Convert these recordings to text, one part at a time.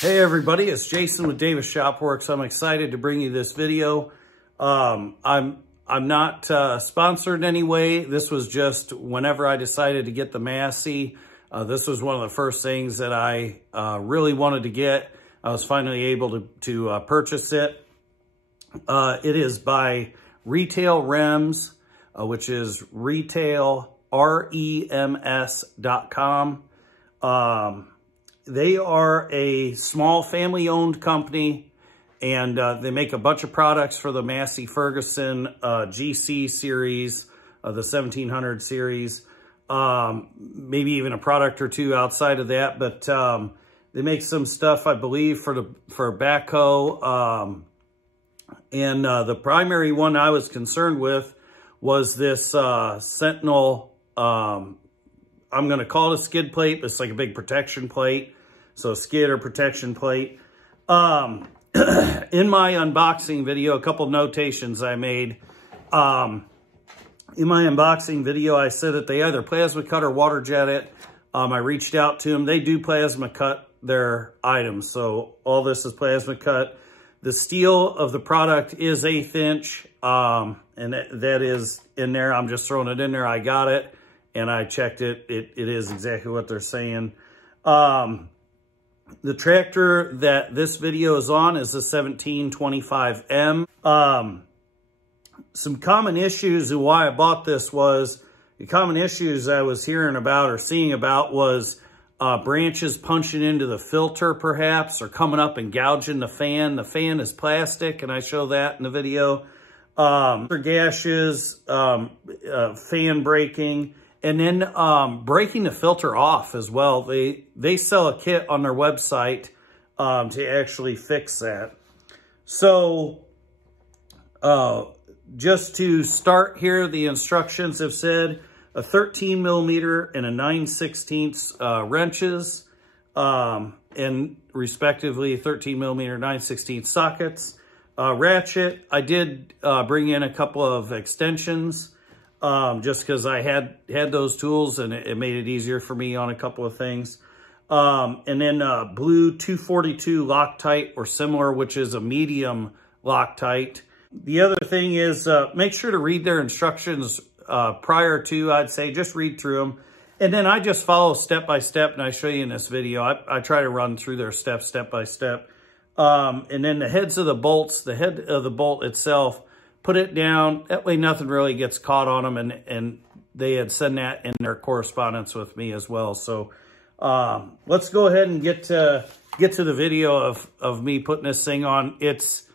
Hey everybody, it's Jason with Davis Shopworks. I'm excited to bring you this video. I'm not sponsored in any way. This was just whenever I decided to get the Massey. This was one of the first things that I really wanted to get. I was finally able to purchase it. It is by Retail Rems, which is retail, REMS.com. They are a small family-owned company, and they make a bunch of products for the Massey Ferguson GC series, the 1700 series, maybe even a product or two outside of that. But they make some stuff, I believe, for backhoe. And the primary one I was concerned with was this Sentinel. I'm going to call it a skid plate, but it's like a big protection plate. So skid or protection plate. In my unboxing video, a couple notations I made. In my unboxing video, I said that they either plasma cut or water jet it. I reached out to them. They do plasma cut their items. So all this is plasma cut. The steel of the product is 1/8 inch. And that is in there. I'm just throwing it in there. I got it. And I checked it. It is exactly what they're saying. The tractor that this video is on is the 1725M. Some common issues and why I bought this was, the common issues I was hearing about or seeing about was branches punching into the filter perhaps, or coming up and gouging the fan. The fan is plastic, and I show that in the video. Gashes, fan breaking. And then breaking the filter off as well. They sell a kit on their website to actually fix that. So just to start here, the instructions have said a 13 millimeter and a 9/16 wrenches, and respectively 13 millimeter, 9/16 sockets. Ratchet, I did bring in a couple of extensions. Just because I had those tools, and it made it easier for me on a couple of things. And then blue 242 Loctite or similar, which is a medium Loctite. The other thing is make sure to read their instructions prior to, I'd say, just read through them. And then I just follow step by step, and I show you in this video. I try to run through their steps step by step. And then the heads of the bolts, the head of the bolt itself, put it down. That way nothing really gets caught on them. And they had sent that in their correspondence with me as well. So let's go ahead and get to the video of me putting this thing on. It's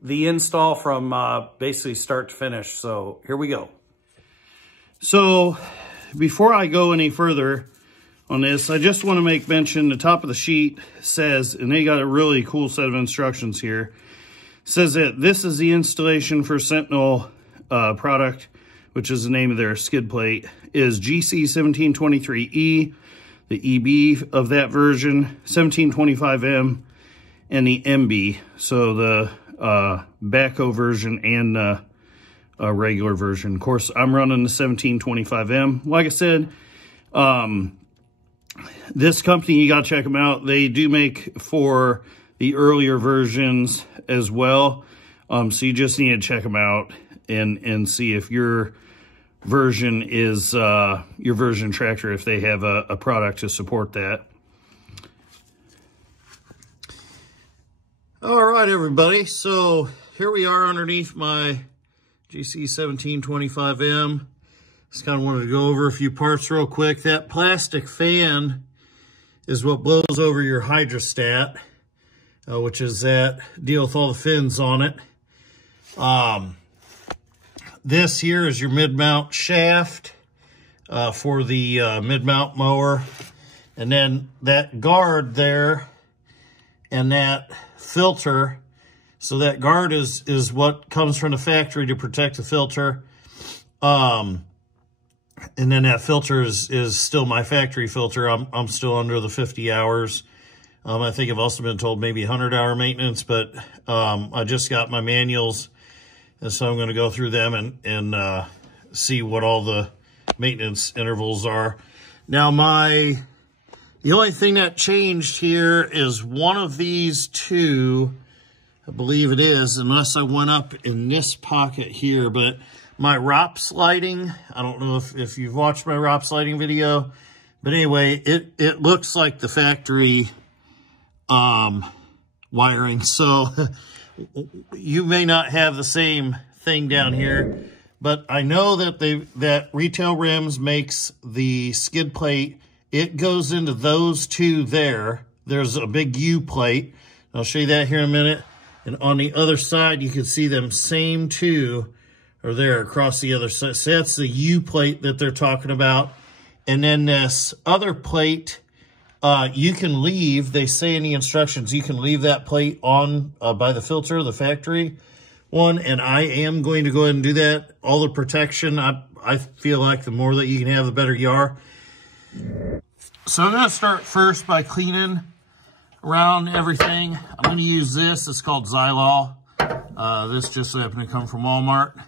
the install from basically start to finish. So here we go. So before I go any further on this, I just want to make mention, the top of the sheet says, and they got a really cool set of instructions here, says that this is the installation for Sentinel product, which is the name of their skid plate, is GC1723E, the EB of that version, 1725M, and the MB. So the backhoe version and the regular version. Of course, I'm running the 1725M. Like I said, this company, you got to check them out. They do make for the earlier versions as well. So you just need to check them out and see if your version is your version tractor, if they have a product to support that. All right, everybody. So here we are underneath my GC1725M. Just kind of wanted to go over a few parts real quick. That plastic fan is what blows over your hydrostat, which is that deal with all the fins on it. This here is your mid-mount shaft for the mid-mount mower. And then that guard there and that filter. So that guard is what comes from the factory to protect the filter. And then that filter is still my factory filter. I'm still under the 50 hours. I think I've also been told maybe 100-hour maintenance, but I just got my manuals, and so I'm going to go through them and see what all the maintenance intervals are. Now, my The only thing that changed here is one of these two, I believe it is, unless I went up in this pocket here, but my ROP sliding, I don't know if you've watched my ROP sliding video, but anyway, it looks like the factory wiring. So you may not have the same thing down here, but I know that that Retail Rims makes the skid plate. It goes into those two there. There's a big U plate. I'll show you that here in a minute. And on the other side, you can see them same two are there across the other side. So that's the U plate that they're talking about. And then this other plate, you can leave, they say in the instructions, you can leave that plate on by the filter, the factory one. And I am going to go ahead and do that. All the protection, I feel like the more that you can have, the better you are. So I'm going to start first by cleaning around everything. I'm going to use this. It's called Xylol. This just happened to come from Walmart.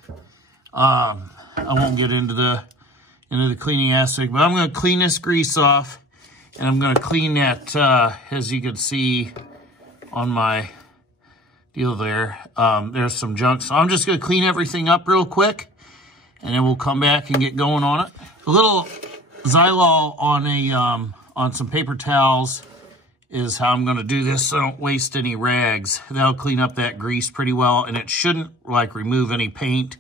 I won't get into the cleaning aspect, but I'm going to clean this grease off, and I'm going to clean that, as you can see on my deal there. There's some junk. So I'm just going to clean everything up real quick, and then we'll come back and get going on it. A little Xylol on some paper towels is how I'm going to do this so I don't waste any rags. That'll clean up that grease pretty well, and it shouldn't like remove any paint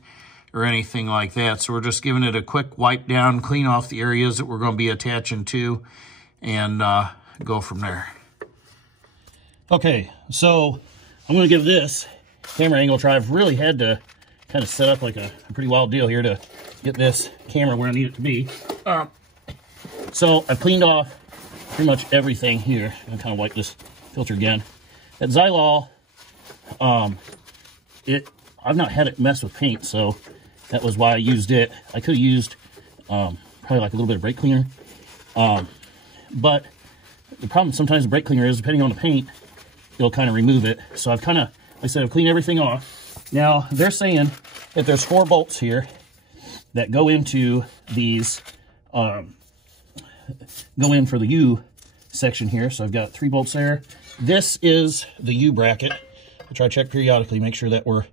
or anything like that. So we're just giving it a quick wipe down, clean off the areas that we're going to be attaching to, and go from there. Okay, so I'm going to give this camera angle try. I've really had to kind of set up like a pretty wild deal here to get this camera where I need it to be. So I've cleaned off pretty much everything here. I'm kind of wipe this filter again. That Xylol, I've not had it mess with paint, so that was why I used it. I could have used probably like a little bit of brake cleaner, but the problem sometimes with brake cleaner is, depending on the paint, it'll kind of remove it. So I've kind of, like I said, I've cleaned everything off. Now they're saying that there's 4 bolts here that go into these. Go in for the U section here. So I've got 3 bolts there. This is the U bracket. I try to check periodically, make sure that we're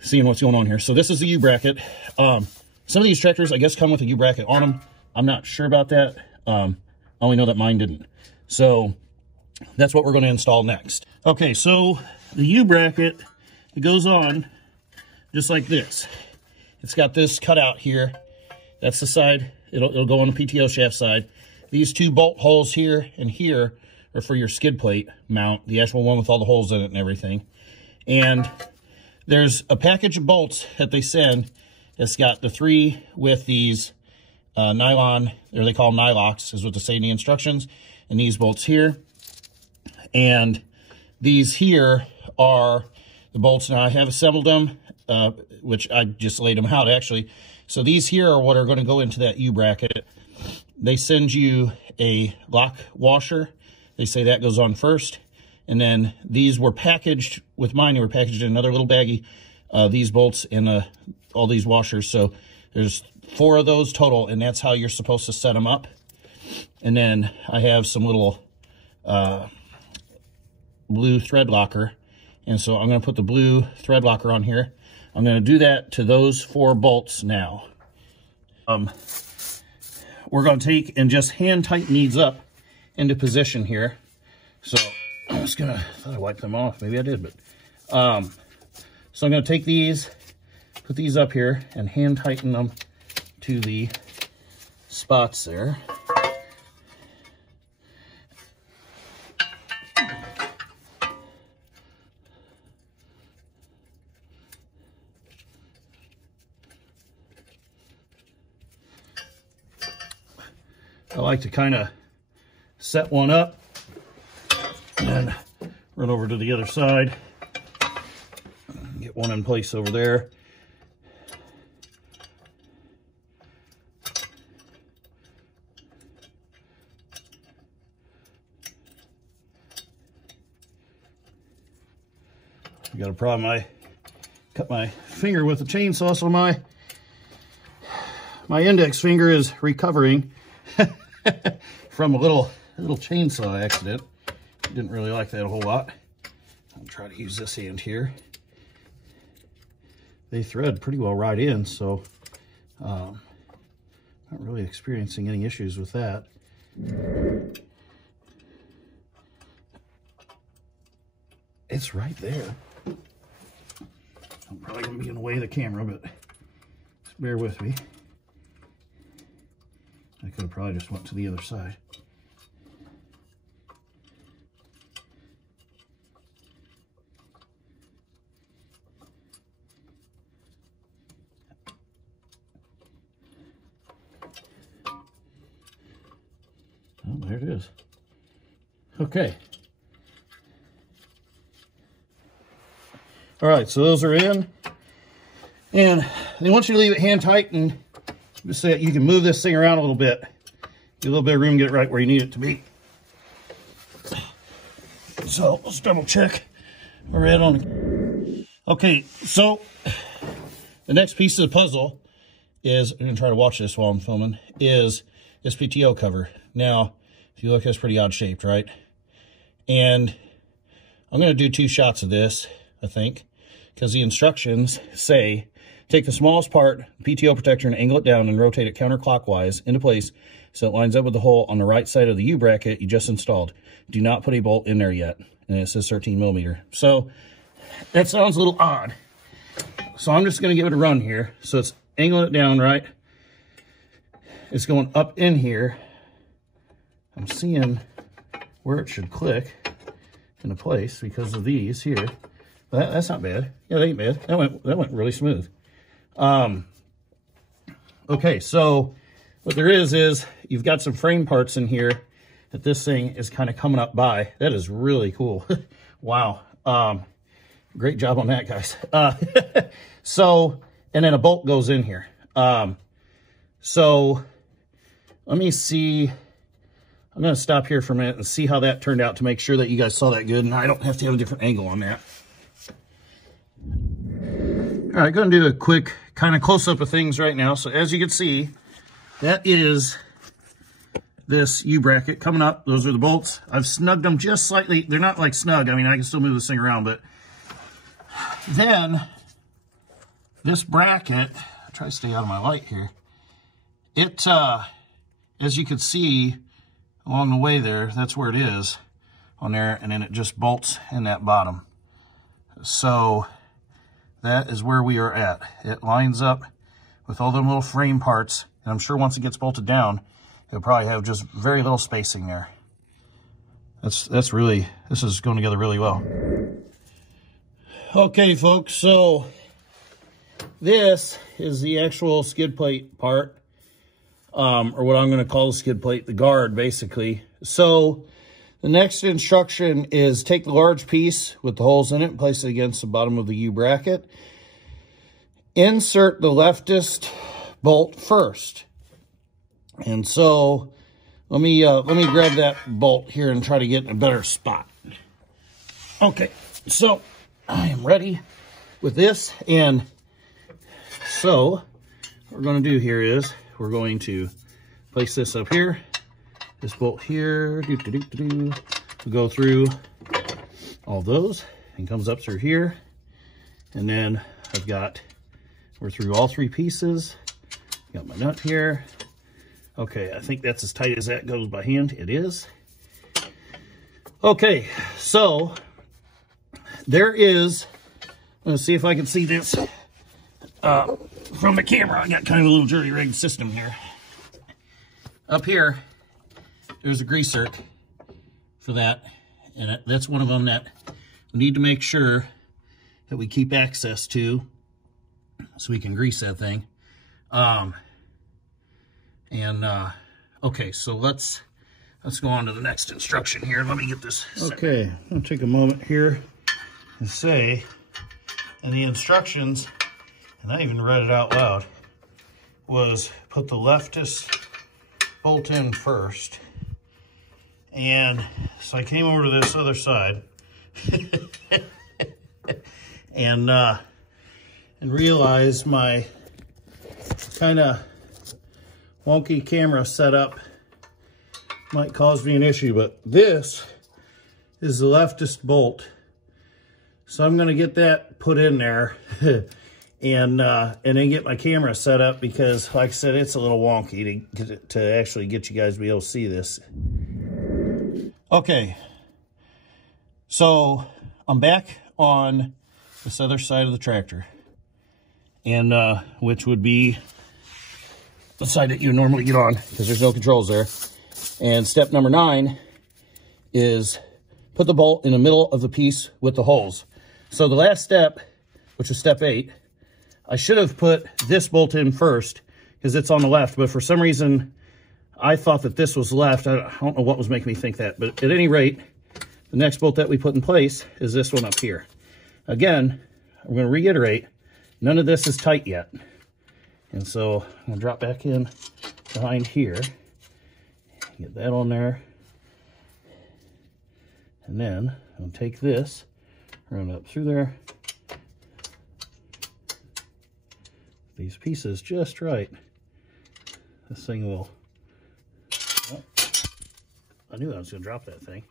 seeing what's going on here. So this is the U bracket. Some of these tractors, I guess, come with a U bracket on them. I'm not sure about that. I only know that mine didn't. So that's what we're going to install next. Okay, so the U bracket, it goes on just like this. It's got this cutout here. That's the side. It'll go on the PTO shaft side. These 2 bolt holes here and here are for your skid plate mount, the actual one with all the holes in it and everything. And there's a package of bolts that they send. It's got the 3 with these nylon, or they call them nylocks, is what they say in the instructions. And these bolts here. And these here are the bolts. Now I have assembled them, which I just laid them out actually. So these here are what are going to go into that U bracket. They send you a lock washer. They say that goes on first. And then these were packaged, with mine, they were packaged in another little baggie, these bolts and all these washers. So there's 4 of those total, and that's how you're supposed to set them up. And then I have some little blue thread locker. And so I'm going to put the blue thread locker on here. I'm going to do that to those 4 bolts now. We're going to take and just hand tighten these up into position here. So I'm just going to, I thought I wiped them off. Maybe I did, but so I'm going to take these, put these up here, and hand tighten them to the spots there. I like to kind of set one up and then run over to the other side, get one in place over there. I got a problem. I cut my finger with the chainsaw, so my index finger is recovering from a little little chainsaw accident. Didn't really like that a whole lot. I'll try to use this hand here. They thread pretty well right in, so not really experiencing any issues with that. It's right there. I'm probably going to be in the way of the camera, but just bear with me. I could have probably just went to the other side. Oh, there it is. Okay. All right, so those are in. And they want you to leave it hand tight, and just so you can move this thing around a little bit. Get a little bit of room to get it right where you need it to be. So let's double check where we're at on it. Okay, so the next piece of the puzzle is, I'm gonna try to watch this while I'm filming, is this PTO cover. Now, if you look, it's pretty odd shaped, right? And I'm gonna do 2 shots of this, I think, because the instructions say, take the smallest part, PTO protector, and angle it down and rotate it counterclockwise into place so it lines up with the hole on the right side of the U-bracket you just installed. Do not put a bolt in there yet. And it says 13 millimeter. So that sounds a little odd. So I'm just going to give it a run here. So it's angling it down, right? It's going up in here. I'm seeing where it should click into place because of these here. But that's not bad. Yeah, that ain't bad. That went really smooth. Okay, so what there is you've got some frame parts in here that this thing is kind of coming up by. That is really cool. Wow. Great job on that, guys. So, and then a bolt goes in here. So let me see. I'm going to stop here for a minute and see how that turned out to make sure that you guys saw that good and I don't have to have a different angle on that. All right, going to do a quick kind of close-up of things right now. So as you can see, that is this U-bracket coming up. Those are the bolts. I've snugged them just slightly. They're not like snug. I mean, I can still move this thing around, but then this bracket, I'll try to stay out of my light here. It, as you can see along the way there, that's where it is on there, and then it just bolts in that bottom. So that is where we are at. It lines up with all them little frame parts, and I'm sure once it gets bolted down, it'll probably have just very little spacing there. That's really, this is going together really well. Okay, folks, so this is the actual skid plate part, or what I'm going to call the skid plate, the guard, basically. So the next instruction is take the large piece with the holes in it and place it against the bottom of the U-bracket. Insert the leftist bolt first. And so let me grab that bolt here and try to get in a better spot. Okay, so I am ready with this. And so what we're going to do here is we're going to place this up here. This bolt here, we'll go through all those and comes up through here. And then we're through all 3 pieces. Got my nut here. Okay, I think that's as tight as that goes by hand. It is. Okay, so there is, let's see if I can see this from the camera. I got kind of a little jury-rigged system here. Up here, there's a grease zerk for that, and that's one of them that we need to make sure that we keep access to so we can grease that thing. Okay, so let's go on to the next instruction here. Let me get this set. Okay, I'm gonna take a moment here and say, and the instructions, and I even read it out loud, was put the leftist bolt in first. And so I came over to this other side and realized my kind of wonky camera setup might cause me an issue, but this is the leftist bolt. So I'm going to get that put in there and then get my camera set up because, like I said, it's a little wonky to actually get you guys to be able to see this. Okay, so I'm back on this other side of the tractor, and which would be the side that you normally get on because there's no controls there. And step number 9 is put the bolt in the middle of the piece with the holes. So the last step, which is step 8, I should have put this bolt in first because it's on the left, but for some reason I thought that this was left. I don't know what was making me think that, but at any rate, the next bolt that we put in place is this one up here. Again, I'm going to reiterate, none of this is tight yet. And so I'm going to drop back in behind here, get that on there, and then I'm going to take this, run up through there, these pieces just right. This thing will, oh, I knew I was going to drop that thing.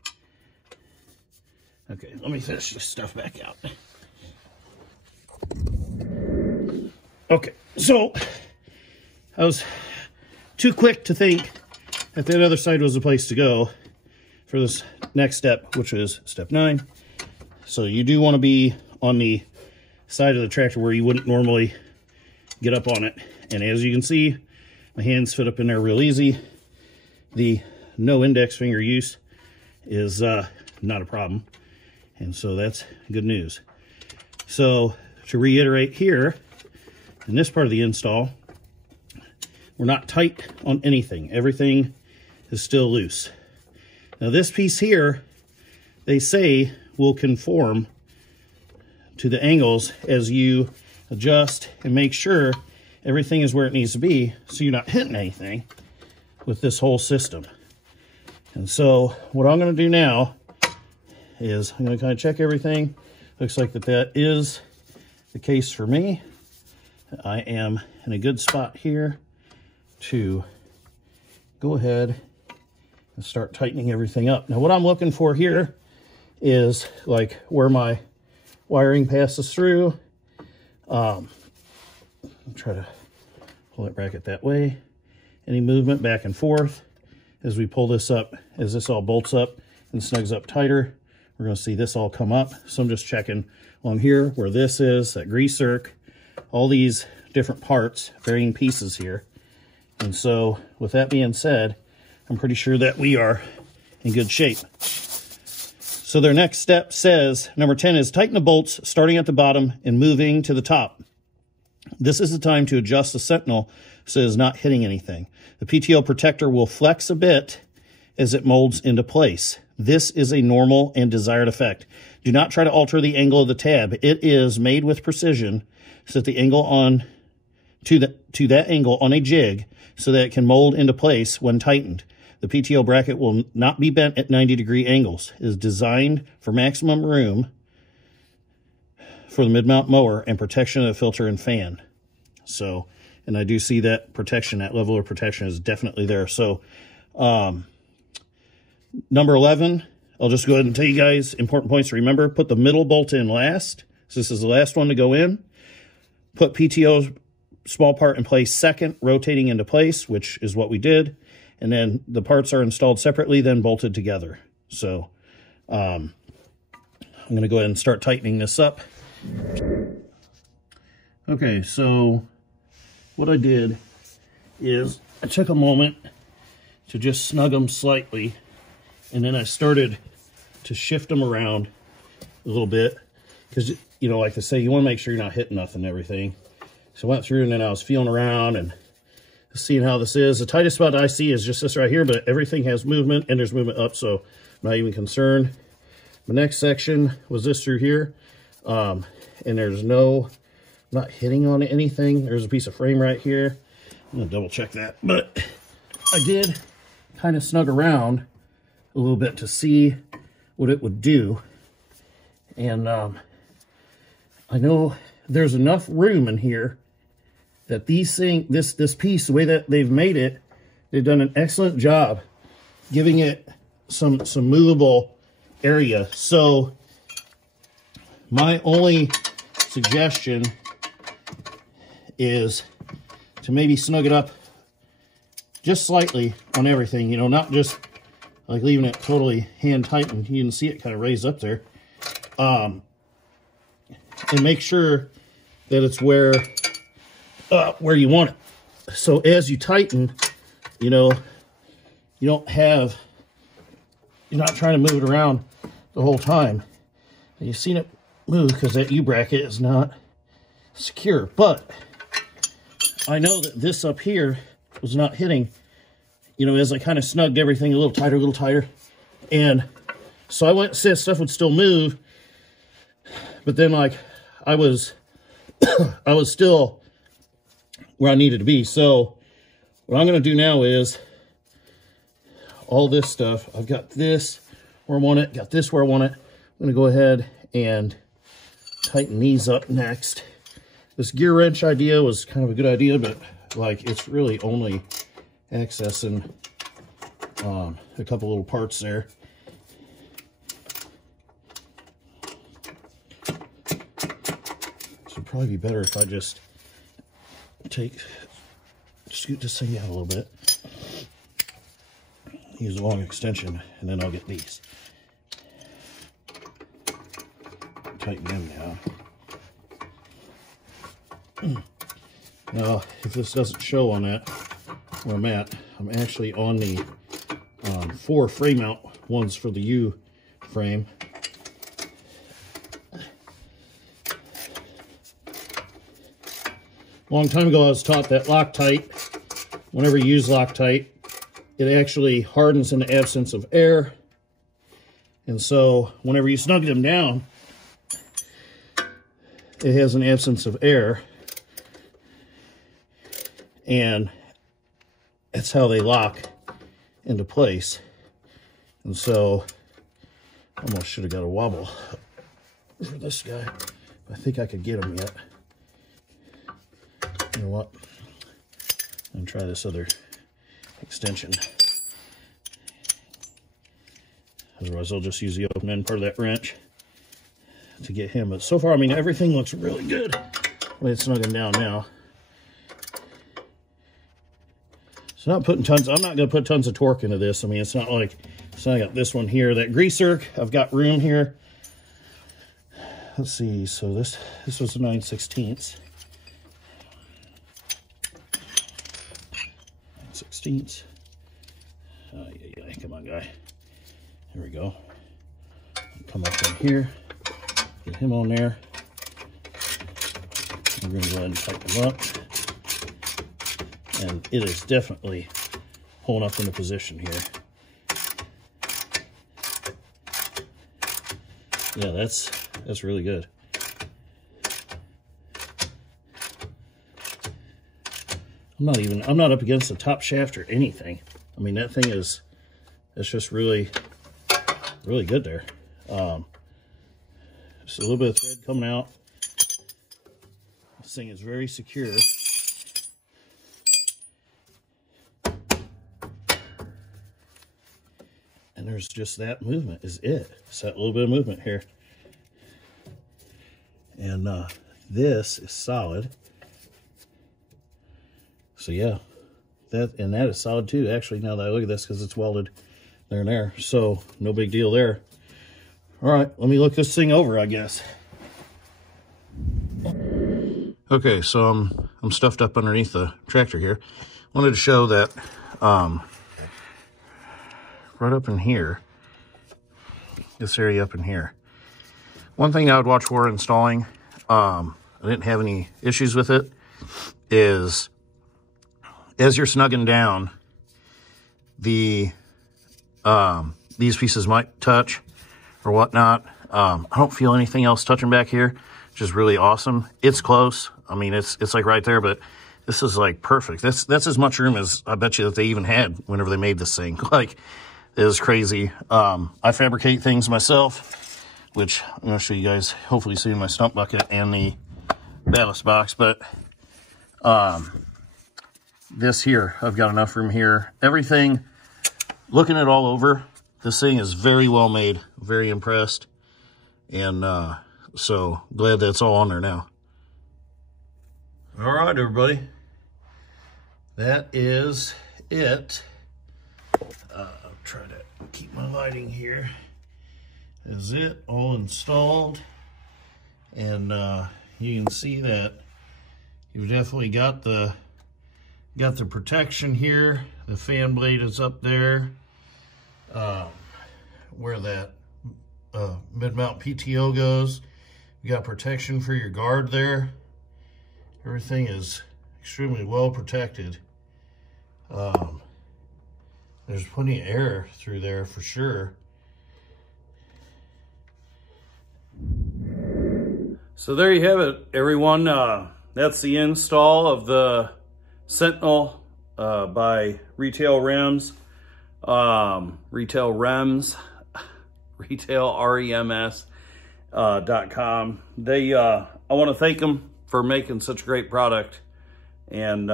Okay, let me fish this stuff back out. Okay, so I was too quick to think that that other side was the place to go for this next step, which is step 9. So you do want to be on the side of the tractor where you wouldn't normally get up on it. And as you can see, my hands fit up in there real easy. The no index finger use is not a problem. And so that's good news. So to reiterate here, in this part of the install, we're not tight on anything. Everything is still loose. Now this piece here, they say will conform to the angles as you adjust and make sure everything is where it needs to be so you're not hitting anything with this whole system. And so what I'm going to do now is I'm going to kind of check everything. Looks like that is the case for me. I am in a good spot here to go ahead and start tightening everything up. Now what I'm looking for here is like where my wiring passes through. I'll try to pull that bracket that way. Any movement back and forth as we pull this up, as this all bolts up and snugs up tighter, we're going to see this all come up. So I'm just checking along here where this is, that grease zerk, all these different parts, varying pieces here. And so with that being said, I'm pretty sure that we are in good shape. So their next step says, number 10 is tighten the bolts starting at the bottom and moving to the top. This is the time to adjust the Sentinel so it's not hitting anything. The PTO protector will flex a bit as it molds into place. This is a normal and desired effect. Do not try to alter the angle of the tab. It is made with precision so that the angle on to that angle on a jig so that it can mold into place when tightened. The PTO bracket will not be bent at 90-degree angles. It is designed for maximum room for the mid-mount mower and protection of the filter and fan. So, and I do see that protection, that level of protection is definitely there. So, number 11, I'll just go ahead and tell you guys important points to remember. Put the middle bolt in last. So this is the last one to go in. Put PTO's small part in place second, rotating into place, which is what we did. And then the parts are installed separately, then bolted together. So I'm going to go ahead and start tightening this up. Okay, so what I did is I took a moment to just snug them slightly, and then I started to shift them around a little bit because, you know, like I say, you want to make sure you're not hitting nothing and everything. So I went through and then I was feeling around and seeing how this is. The tightest spot I see is just this right here, but everything has movement and there's movement up, so I'm not even concerned. The next section was this through here, and there's no, not hitting on anything. There's a piece of frame right here. I'm gonna double check that, but I did kind of snug around a little bit to see what it would do. And I know there's enough room in here that these things, this piece, the way that they've made it, they've done an excellent job giving it some movable area. So my only suggestion is to maybe snug it up just slightly on everything, you know, not just like leaving it totally hand tightened. You can see it kind of raise up there. And make sure that it's where you want it. So as you tighten, you know, you're not trying to move it around the whole time. And you've seen it move because that U-bracket is not secure. But I know that this up here was not hitting, you know, as I kind of snugged everything a little tighter. And so I went and said stuff would still move, but then like I was still where I needed to be. So what I'm going to do now is all this stuff, I've got this where I want it, got this where I want it. I'm going to go ahead and tighten these up next. This gear wrench idea was kind of a good idea, but like it's really only accessing a couple little parts there. So it'd probably be better if I just scoot this thing out a little bit, use a long extension, and then I'll get these. Tighten them now. Now, if this doesn't show on that where I'm at, I'm actually on the 4 frame mount ones for the U frame. A long time ago I was taught that Loctite, whenever you use Loctite, it actually hardens in the absence of air. And so whenever you snug them down, it has an absence of air. And that's how they lock into place. And so almost should have got a wobble for this guy. I think I could get him yet. You know what? I'm gonna try this other extension. Otherwise I'll just use the open end part of that wrench to get him. But so far, I mean, everything looks really good. It's snugging down now. So I'm not gonna put tons of torque into this. I mean, it's not like, so I got this one here, that greaser, I've got room here. Let's see, so this was a 9/16. 9/16. Yeah, come on, guy. There we go. Come up in here, get him on there. We're gonna go ahead and tighten him up. And it is definitely holding up into position here. Yeah, that's really good. I'm not up against the top shaft or anything. I mean, that thing it's just really good there. Just a little bit of thread coming out. This thing is very secure. And there's just that movement is it. It's that little bit of movement here. And this is solid. So yeah, that is solid too, actually, now that I look at this, because it's welded there and there. So no big deal there. All right, let me look this thing over, I guess. Okay, so I'm stuffed up underneath the tractor here. Wanted to show that right up in here, this area up in here. One thing I would watch for installing, I didn't have any issues with it, is as you're snugging down, these pieces might touch or whatnot. I don't feel anything else touching back here, which is really awesome. It's close. I mean, it's like right there, but this is like perfect. That's as much room as I bet you that they even had whenever they made this thing. Like, it was crazy. I fabricate things myself, which I'm going to show you guys, hopefully see in my stump bucket and the ballast box. But this here, I've got enough room here. Everything looking it all over, this thing is very well made. Very impressed. And so glad that's all on there now. All right, everybody. That is it. I'll try to keep my lighting here. Is it all installed? And you can see that you've definitely got the protection here. The fan blade is up there. Where that mid-mount PTO goes. You got protection for your guard there. Everything is extremely well protected. There's plenty of air through there for sure. So there you have it, everyone. That's the install of the Sentinel by Retail Rems. REMS.com. I want to thank them for making such a great product, and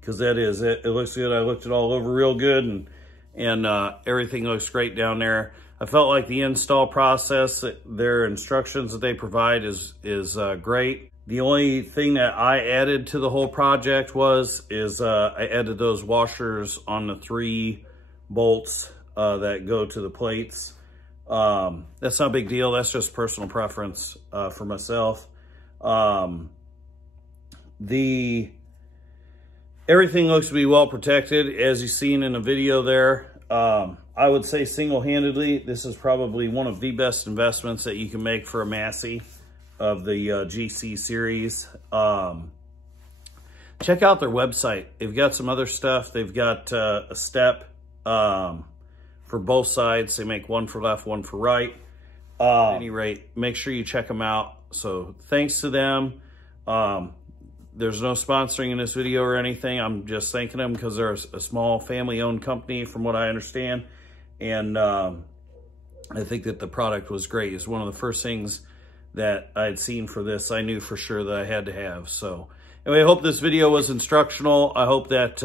because it looks good. I looked it all over real good, and everything looks great down there. I felt like the install process, their instructions that they provide is great. The only thing that I added to the whole project is I added those washers on the 3 bolts that go to the plates. That's not a big deal. That's just personal preference for myself. Everything looks to be well protected, as you've seen in the video there. I would say single-handedly, this is probably one of the best investments that you can make for a Massey of the GC series. Check out their website. They've got some other stuff. They've got a step for both sides. They make one for left, one for right. At any rate, make sure you check them out. So thanks to them. There's no sponsoring in this video or anything. I'm just thanking them because they're a small family-owned company from what I understand. And I think that the product was great. It's one of the first things that I had seen for this. I knew for sure that I had to have. So anyway, I hope this video was instructional. I hope that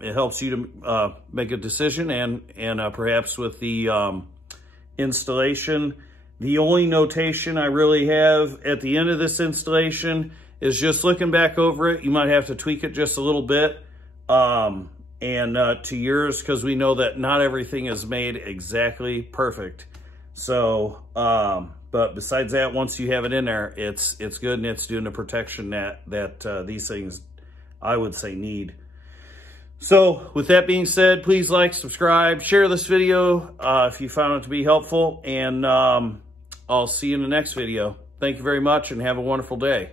it helps you to make a decision and perhaps with the installation. The only notation I really have at the end of this installation is just looking back over it. You might have to tweak it just a little bit to yours, because we know that not everything is made exactly perfect. So, but besides that, once you have it in there, it's good, and it's doing the protection that these things, I would say, need. So with that being said, please like, subscribe, share this video if you found it to be helpful, and I'll see you in the next video. Thank you very much, and have a wonderful day.